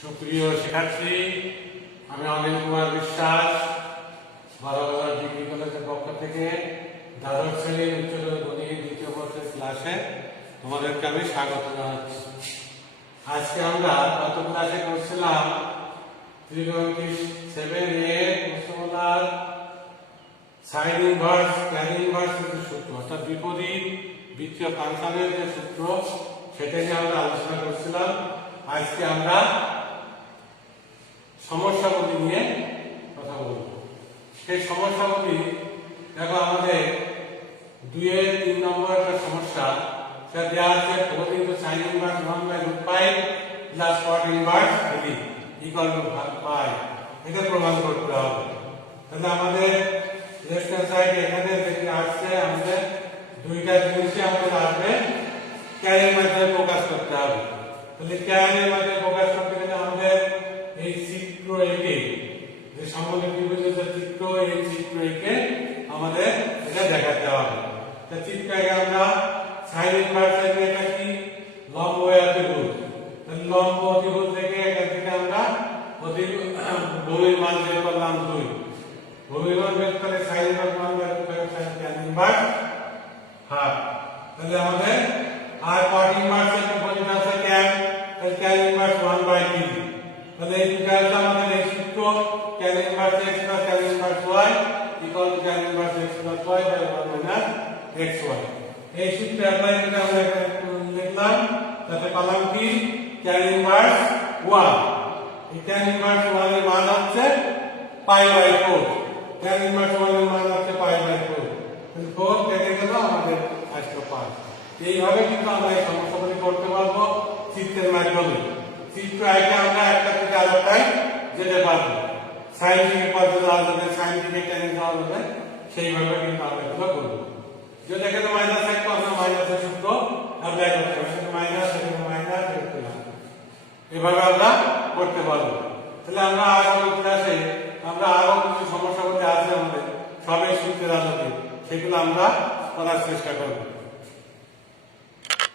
সুপ্রিয় শিক্ষার্থী, আমি অনিল কুমার বিশ্বাস বারাবাজার ডিগ্রি কলেজের পক্ষ থেকে দ্বাদশ শ্রেণীর উচ্চতর গণিত দ্বিতীয় বর্ষের ক্লাসে তোমাদেরকে আমি স্বাগত জানাচ্ছি। আজকে আমরা গত ক্লাসে করছিলাম ত্রিকোণমিতি 7a প্রশ্নমালার সাইন ইনভার্স, ট্যান ইনভার্স এর সূত্র, অর্থাৎ বিপরীত বৃত্তীয় ফাংশনের যে সূত্র সেটা নিয়ে আমরা আলোচনা করছিলাম। আজকে আমরা সমস্যাগুলি নিয়ে কথা বলব। সেই সমস্যাগুলি দেখো, আমাদের 2-3 নম্বর একটা সমস্যা, সেটা দেওয়া আছে প্রতিনিধিত্ব sine inverse 1/√5 plus cot inverse 3 equal to pi. এটা প্রমাণ করতে হবে। তাহলে আমাদের লেফট হ্যান্ড সাইডে এখানে যেটা আসছে, আমাদের দুইটা জিনিসই আমাদের আসবে ক্যারের মাধ্যমে প্রকাশ করতে হবে। তাহলে ক্যারের মাধ্যমে প্রকাশ করতে গেলে আমাদের এই চিত্র একে, যে সমমিতি বিপরীত চিত্র, এই চিত্র একে আমাদের এটা দেখাতে হবে। তা চিত্র একে আমরা সাইন ইনভার্স এর এটা কি লম্ব অতিভুজ, তাহলে লম্ব অতিভুজ থেকে এটা থেকে আমরা ভূমির মান বের করলাম 2, ভূমির মান বের করে sign inverse 1/√5 sin tan inverse half. তাহলে আমাদের আর কট ইনভার্স এর বিপরীত আছে tan, তাহলে tan ইনভার্স 1/3। তাহলে এই দুটো আমাদের এই সূত্র tan inverse x plus tan inverse y equal to tan inverse x plus y by 1 minus xy। এই সূত্র অ্যাপ্লাই করে আমরা এখানে লিখলাম, তাতে পেলাম কি tan ইনভার্স 1। এই tan ইনভার্স 1 এর মান হচ্ছে π/4, tan ইনভার্স 1 এর মান হচ্ছে π/4। তাহলে 4 কেটে গেল, আমাদের আসলো 5। এইভাবে কিন্তু আমরা এই সমস্যাগুলি করতে পারবো চিত্রের মাধ্যমে। চিত্র একে আমরা একটা থেকে আরেকটায় যেতে পারবো, সাইন থেকে পথে যাওয়া যাবে, সাইন থেকে টেনে যাওয়া যাবে, সেইভাবে কিন্তু আমরা এগুলো করবো। যদি এখানে মাইনাস থাকতো, আমরা মাইনাসের সূত্র অ্যাপ্লাই করতে হবে, এখানে মাইনাস, এখানে মাইনাস, এভাবে আমরা করতে পারবো। তাহলে আমরা আগামী ক্লাসে আমরা আরো কিছু সমস্যাগুলি আছে আমাদের সবাই সূত্রের আলোকে, সেগুলো আমরা করার চেষ্টা করবো।